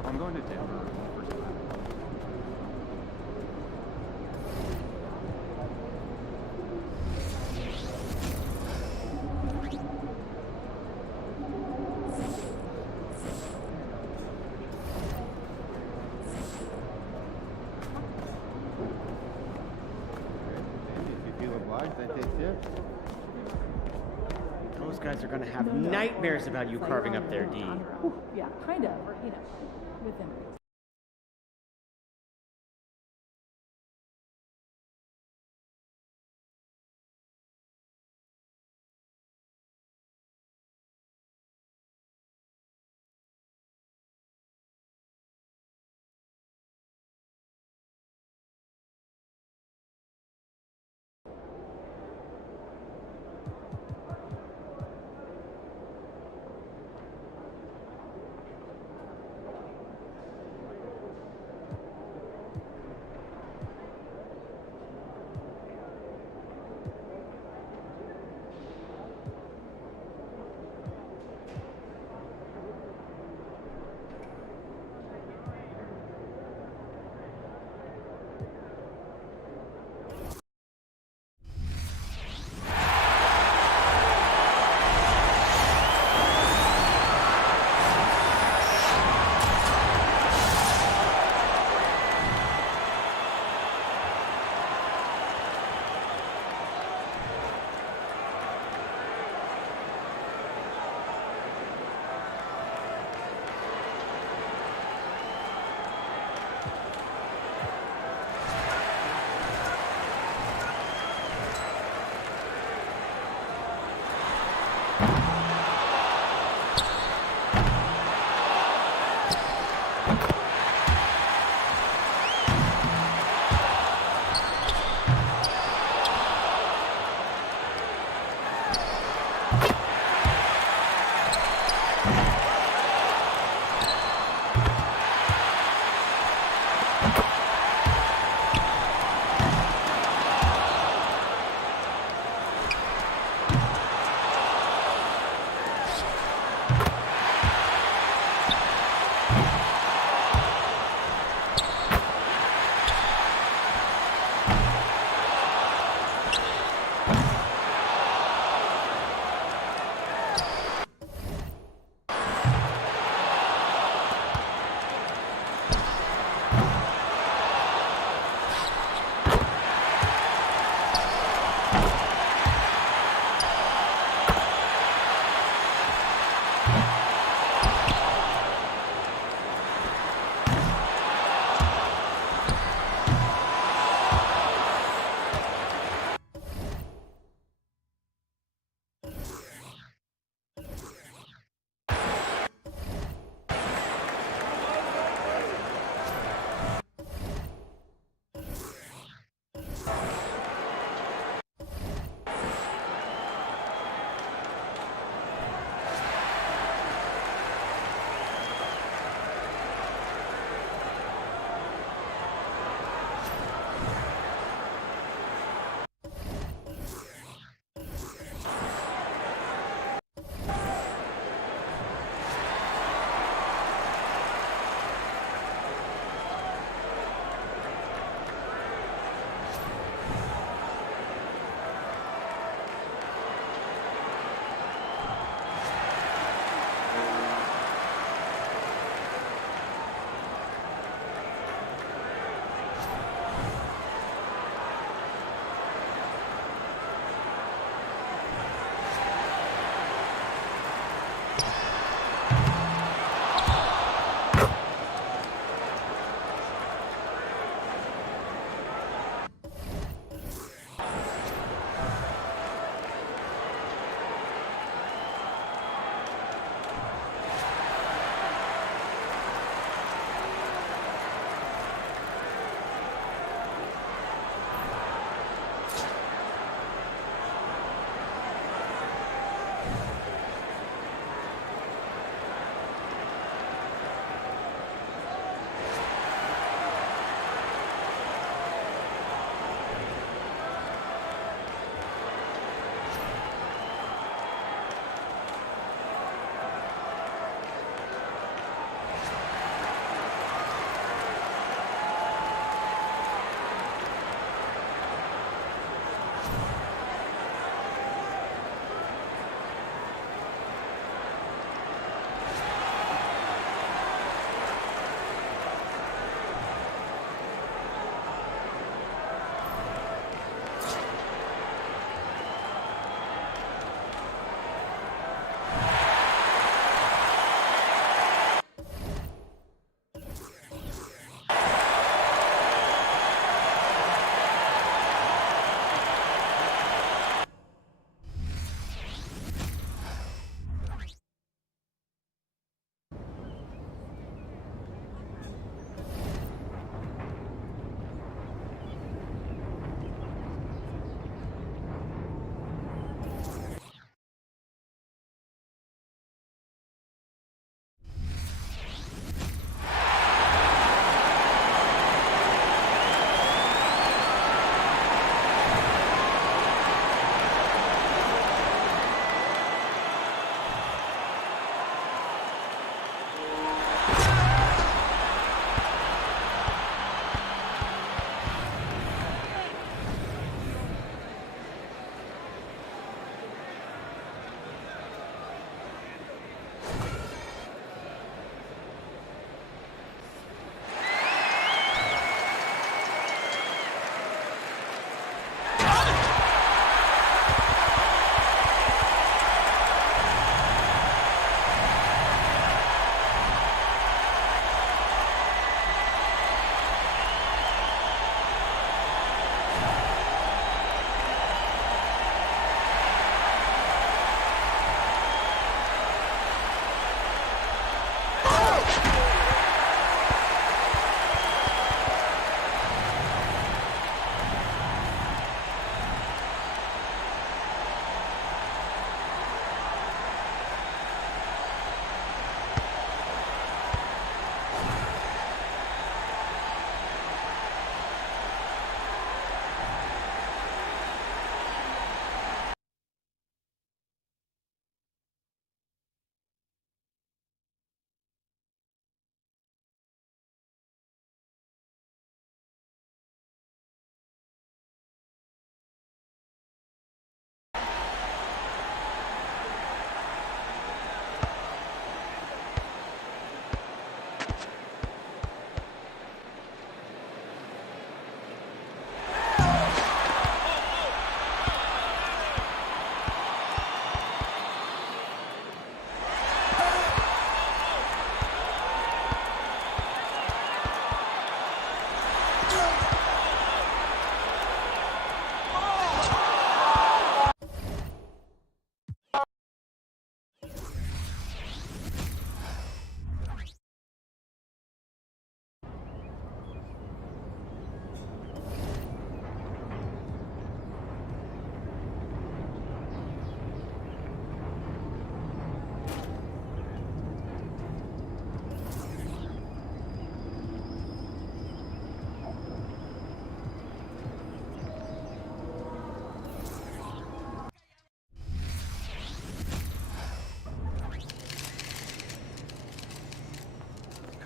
if I'm going to Denver first time. Those guys are going to have nightmares about you carving up their D. Yeah, kind of, or, within reason.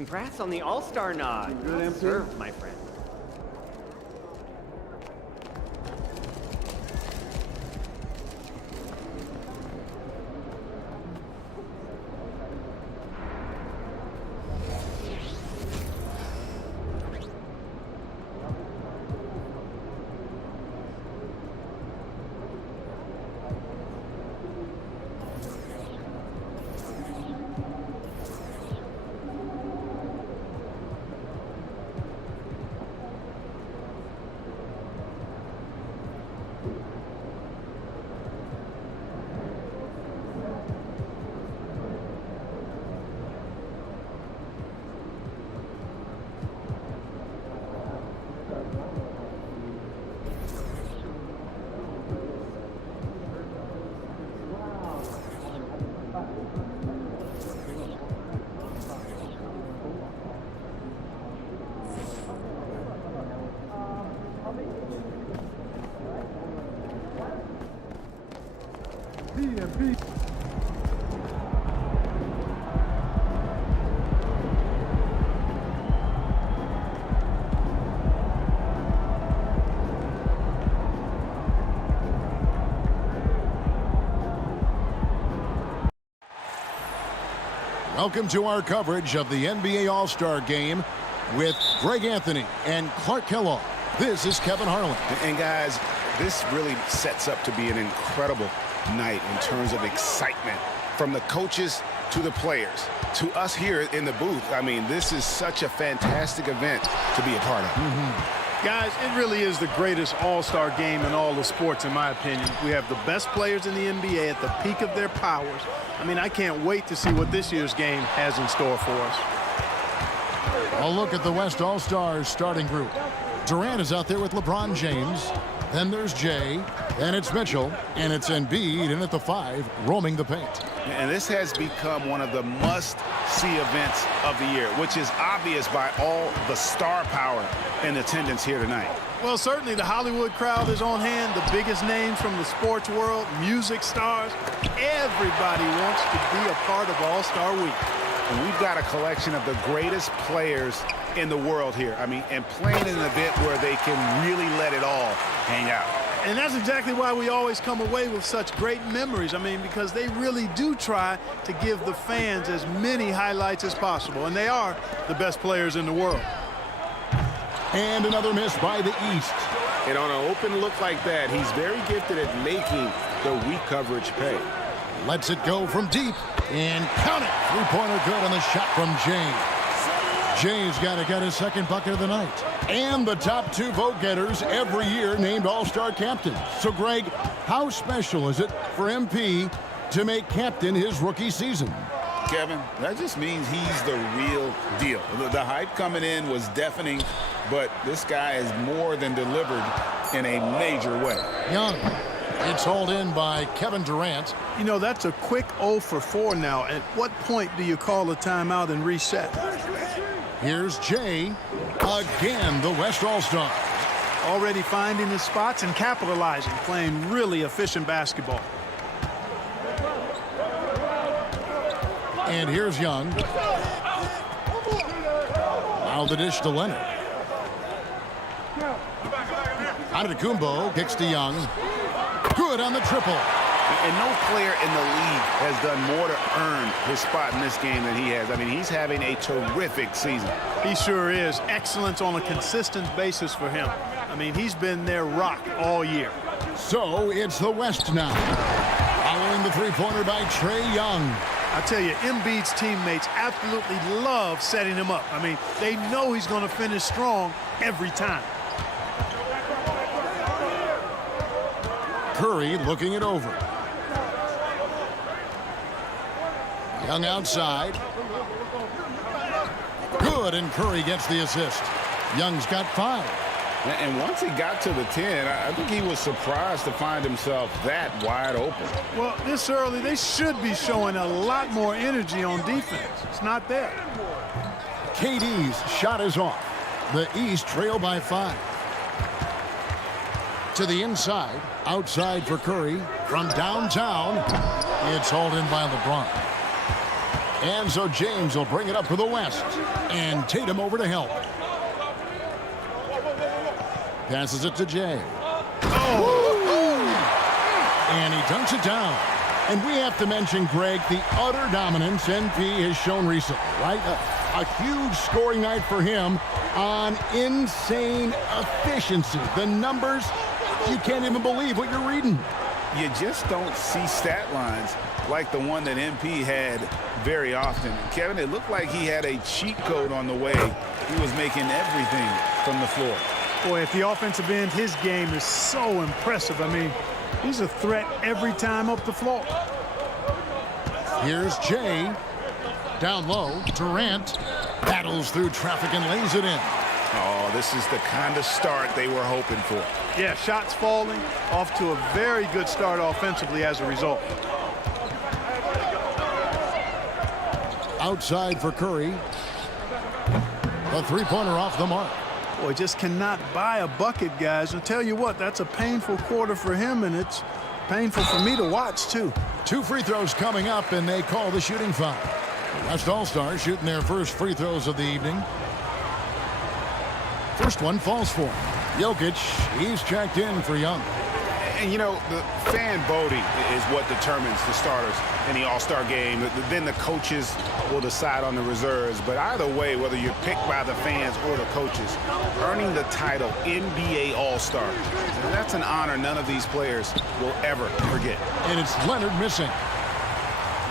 Congrats on the All-Star nod. Good, MP? Served, my friend. Welcome to our coverage of the NBA All-Star Game with Greg Anthony and Clark Kellogg. This is Kevin Harlan. And guys, this really sets up to be an incredible night in terms of excitement from the coaches to the players to us here in the booth. I mean, this is such a fantastic event to be a part of. Guys, it really is the greatest all-star game in all the sports, in my opinion. We have the best players in the NBA at the peak of their powers. I mean, I can't wait to see what this year's game has in store for us. A look at the West All-Stars starting group. Durant is out there with LeBron James. Then there's Jay. Then it's Mitchell. And it's Embiid in at the 5, roaming the paint. And this has become one of the must-see events of the year, which is obvious by all the star power in attendance here tonight. Well, certainly the Hollywood crowd is on hand, the biggest names from the sports world, music stars. Everybody wants to be a part of All-Star Week. And we've got a collection of the greatest players in the world here. I mean, and playing in an event where they can really let it all hang out. And that's exactly why we always come away with such great memories. I mean, because they really do try to give the fans as many highlights as possible. And they are the best players in the world. And another miss by the East. And on an open look like that, he's very gifted at making the weak coverage pay. Lets it go from deep. And count it. Three-pointer good on the shot from Jay. Jay's got to get his second bucket of the night. And the top 2 vote-getters every year named All-Star captains. So, Greg, how special is it for MP to make captain his rookie season? Kevin, that just means he's the real deal. The hype coming in was deafening, but this guy is more than delivered in a major way. Young. It's hauled in by Kevin Durant. You know, that's a quick 0 for 4 now. At what point do you call a timeout and reset? Here's Jay. Again, the West All-Star. Already finding his spots and capitalizing, playing really efficient basketball. And here's Young. Now the dish to Leonard. Antetokounmpo kicks to Young. Good on the triple. And no player in the league has done more to earn his spot in this game than he has. I mean, he's having a terrific season. He sure is. Excellence on a consistent basis for him. I mean, he's been their rock all year. So it's the West now. Following the three-pointer by Trae Young. I tell you, Embiid's teammates absolutely love setting him up. I mean, they know he's going to finish strong every time. Curry looking it over. Young outside. Good, and Curry gets the assist. Young's got 5. And once he got to the 10, I think he was surprised to find himself that wide open. Well, this early, they should be showing a lot more energy on defense. It's not there. KD's shot is off. The East trail by 5. To the inside, outside for Curry. From downtown, it's hauled in by LeBron. And so James will bring it up for the West. And Tatum over to help. Passes it to Jay. And he dunks it down. And we have to mention, Greg, the utter dominance NP has shown recently, right? A huge scoring night for him on insane efficiency. The numbers, you can't even believe what you're reading. You just don't see stat lines like the one that MP had very often. Kevin, it looked like he had a cheat code on the way. He was making everything from the floor. Boy, at the offensive end, his game is so impressive. I mean, he's a threat every time up the floor. Here's Jay. Down low, Durant battles through traffic and lays it in. Oh, this is the kind of start they were hoping for. Yeah, shots falling, off to a very good start offensively as a result. Outside for Curry. A three-pointer off the mark. Boy, just cannot buy a bucket, guys. I'll tell you what, that's a painful quarter for him, and it's painful for me to watch, too. 2 free throws coming up, and they call the shooting foul. West All-Stars shooting their first free throws of the evening. First one falls for him. Jokic, he's checked in for Young. And, you know, the fan voting is what determines the starters in the All-Star game. Then the coaches will decide on the reserves. But either way, whether you're picked by the fans or the coaches, earning the title NBA All-Star, that's an honor none of these players will ever forget. And it's Leonard missing.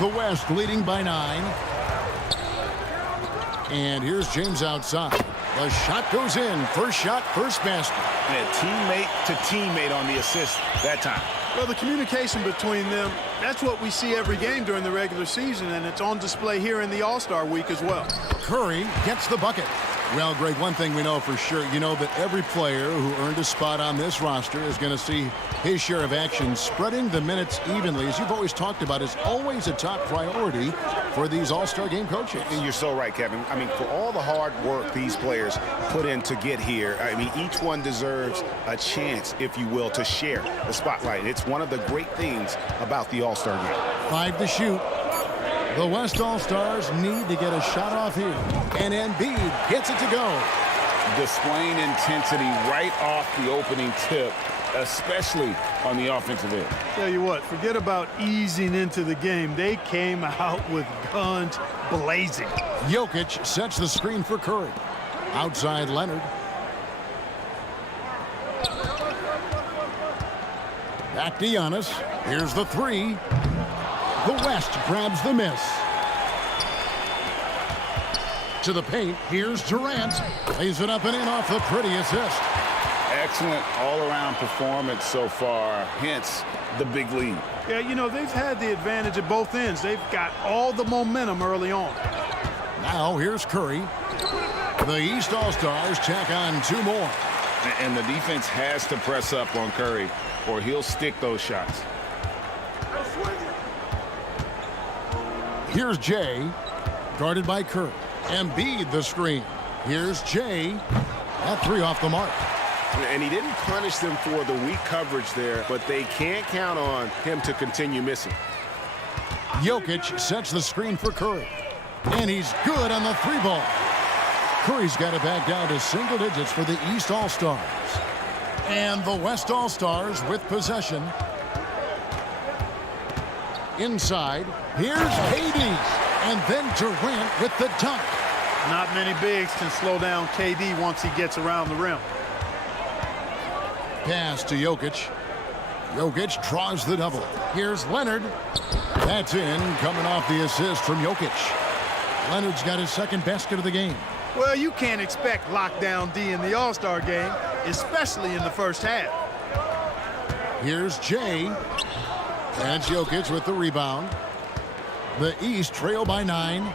The West leading by 9. And here's James outside. The shot goes in. First shot, first basket. And teammate to teammate on the assist that time. Well, the communication between them, that's what we see every game during the regular season, and it's on display here in the All-Star week as well. Curry gets the bucket. Well, Greg, one thing we know for sure, you know that every player who earned a spot on this roster is going to see his share of action. Spreading the minutes evenly, as you've always talked about, is always a top priority for these All-Star game coaches. And you're so right, Kevin. I mean, for all the hard work these players put in to get here, I mean, each one deserves a chance, if you will, to share the spotlight. It's one of the great things about the All-Star game. 5 to shoot. The West All-Stars need to get a shot off here. And Embiid gets it to go. Displaying intensity right off the opening tip, especially on the offensive end. Tell you what, forget about easing into the game. They came out with guns blazing. Jokic sets the screen for Curry. Outside Leonard. Back to Giannis. Here's the 3. The West grabs the miss. To the paint, here's Durant. Lays it up and in off the pretty assist. Excellent all-around performance so far, hence the big lead. Yeah, you know, they've had the advantage at both ends. They've got all the momentum early on. Now here's Curry. The East All-Stars tack on 2 more. And the defense has to press up on Curry, or he'll stick those shots. Here's Jay, guarded by Curry. Embiid the screen. Here's Jay. That 3 off the mark. And he didn't punish them for the weak coverage there, but they can't count on him to continue missing. Jokic sets the screen for Curry. And he's good on the 3-ball. Curry's got it back down to single digits for the East All-Stars. And the West All-Stars with possession. Inside, here's KD. And then Durant with the dunk. Not many bigs can slow down KD once he gets around the rim. Pass to Jokic. Jokic draws the double. Here's Leonard. That's in, coming off the assist from Jokic. Leonard's got his second basket of the game. Well, you can't expect lockdown D in the All-Star game, especially in the first half. Here's Jay. And Jokic with the rebound. The East trail by 9.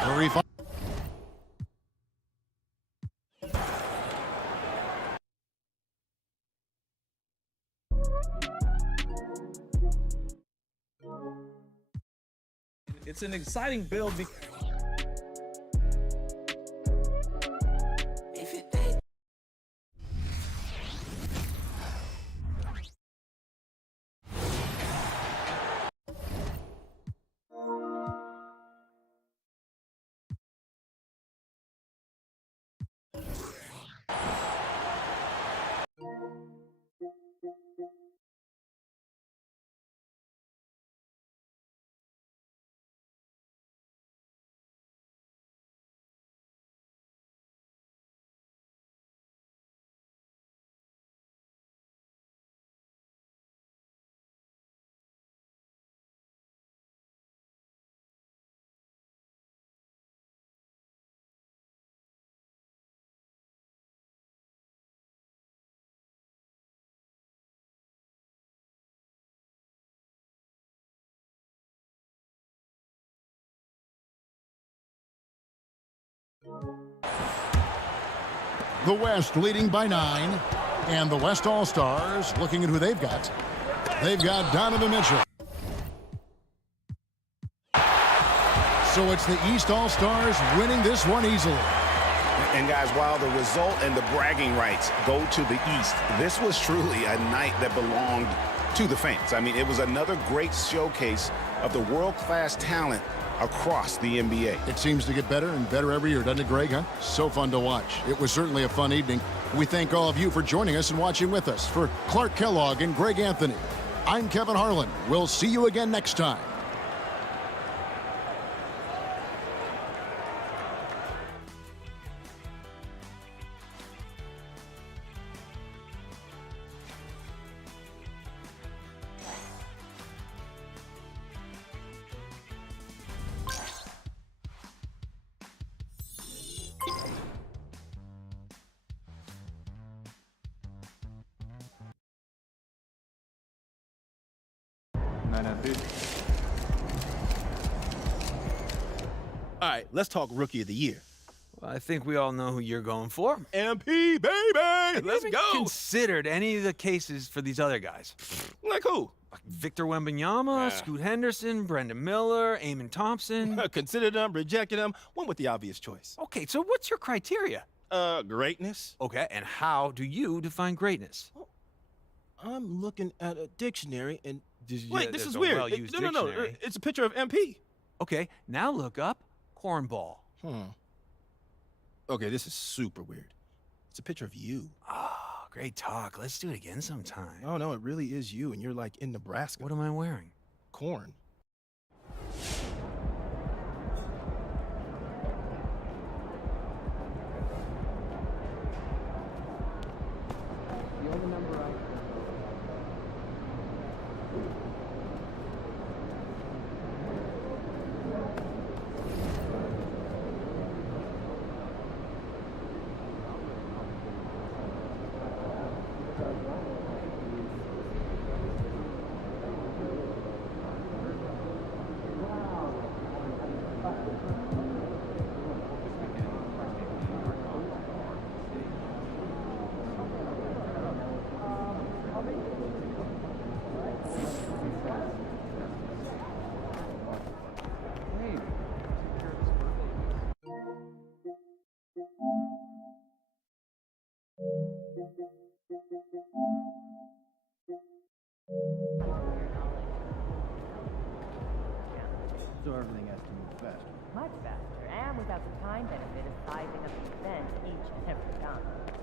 Curry It's an exciting build because The West leading by 9. And the West All-Stars looking at who they've got. They've got Donovan Mitchell. So it's the East All-Stars winning this one easily. And guys, while the result and the bragging rights go to the East, this was truly a night that belonged to the fans. I mean, it was another great showcase of the world-class talent across the NBA. It seems to get better and better every year, doesn't it, Greg? Huh? So fun to watch. It was certainly a fun evening. We thank all of you for joining us and watching with us. For Clark Kellogg and Greg Anthony, I'm Kevin Harlan. We'll see you again next time. All right, let's talk Rookie of the Year. Well, I think we all know who you're going for. MP, baby! Let's go! Considered any of the cases for these other guys. Like who? Like Victor Wembanyama, Scoot Henderson, Brendan Miller, Eamon Thompson. Considered them, rejected them, went with the obvious choice. Okay, so what's your criteria? Greatness. Okay, and how do you define greatness? Well, I'm looking at a dictionary and... Yeah, Wait, this that's is a weird. well-used No. dictionary. It's a picture of MP. Okay, now look up cornball. Okay, this is super weird. It's a picture of you. Oh, great talk. Let's do it again sometime. Oh, no, it really is you, and you're like in Nebraska. What am I wearing? Corn. So everything has to move faster. Much faster, and without the time benefit of sizing up the event each and every time.